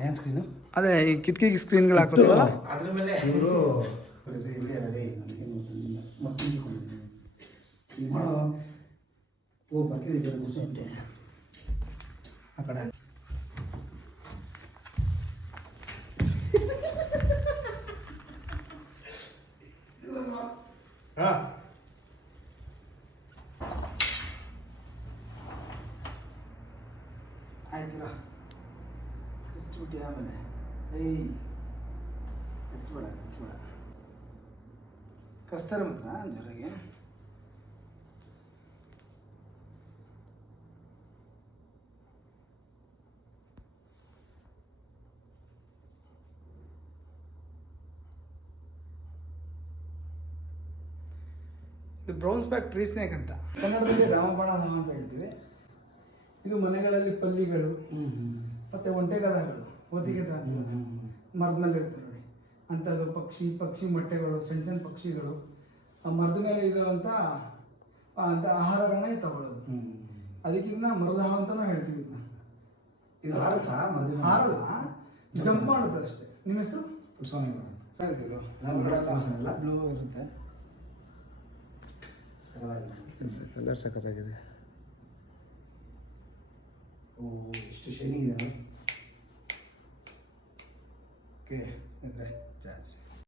ಏನ್ ಸ್ಕ್ರೀನು ಅದೇ ಈ ಕಿಟಕಿಗೆ ಸ್ಕ್ರೀನ್ಗಳು ಹಾಕೋದಲ್ಲ ಅದ್ರ ಮೇಲೆ ಇವರು ನನಗೇನು ಗೊತ್ತಿಲ್ಲ ಮತ್ತೆ ಕೊಂಡಿದ್ದೀನಿ ಈಗ ಮಾಡೋ ಓ ಬರ್ತೀನಿ ಉಂಟೆ ಆ ಕಡೆ ಆಯ್ತಿರ ಹಚ್ಬಿಟ್ಟು ಆಮೇಲೆ ಐ ಹಚ್ಬೇಡ ಹಚ್ಬೇಡ ಕಸ್ತಾರೆ ಮಾತ್ರ ಜೊತೆಗೆ? ಇದು ಬ್ರೌನ್ ಸ್ಪ್ಯಾಕ್ ಟ್ರೀ ಸ್ನೇಕ್ ಅಂತ. ಕನ್ನಡದಲ್ಲಿ ರಾಮಬಾಣ ಅಂತ ಹೇಳ್ತೀವಿ. ಇದು ಮನೆಗಳಲ್ಲಿ ಪಲ್ಲಿಗಳು. ಮತ್ತೆ ಒಂಟೆಗದಗಳು ಓದಿಗೆ ಮರದ ಮೇಲೆ ಇರ್ತವೆ ನೋಡಿ. ಅಂಥದ್ದು ಪಕ್ಷಿ ಪಕ್ಷಿ ಮೊಟ್ಟೆಗಳು ಸಣ್ಣ ಸಣ್ಣ ಪಕ್ಷಿಗಳು. ಆ ಮರದ ಮೇಲೆ ಇರೋವಂಥ ಅಂತ ಆಹಾರಗಳನ್ನೇ ತಗೊಳ್ಳೋದು. ಅದಕ್ಕಿಂತ ಮರದ ಮರದಾಹ ಅಂತಾನೂ ಹೇಳ್ತೀವಿ ಇದನ್ನ. ಇದು ಹಾರುತ್ತಾ? ಮರದ ಹಾರಲ್ಲ ಜಂಪ್ ಮಾಡುತ್ತೆ? ಅಷ್ಟೇ. ನಿಮ್ಮ ಹೆಸರು? ಪುಟ್ಸ್ವಾಮಿಗಳು ಸರಿ ನಾನು ನೋಡೋಕೆ ಅನ್ಸಲ್ಲ. ಬ್ಲೂ ಇರುತ್ತೆ. ಕಲರ್ ಸಖತ್ತಾಗಿದೆ ಓ ಇಷ್ಟು ಶೈನಿಂಗ್ ಇದೆ. que tendré ya.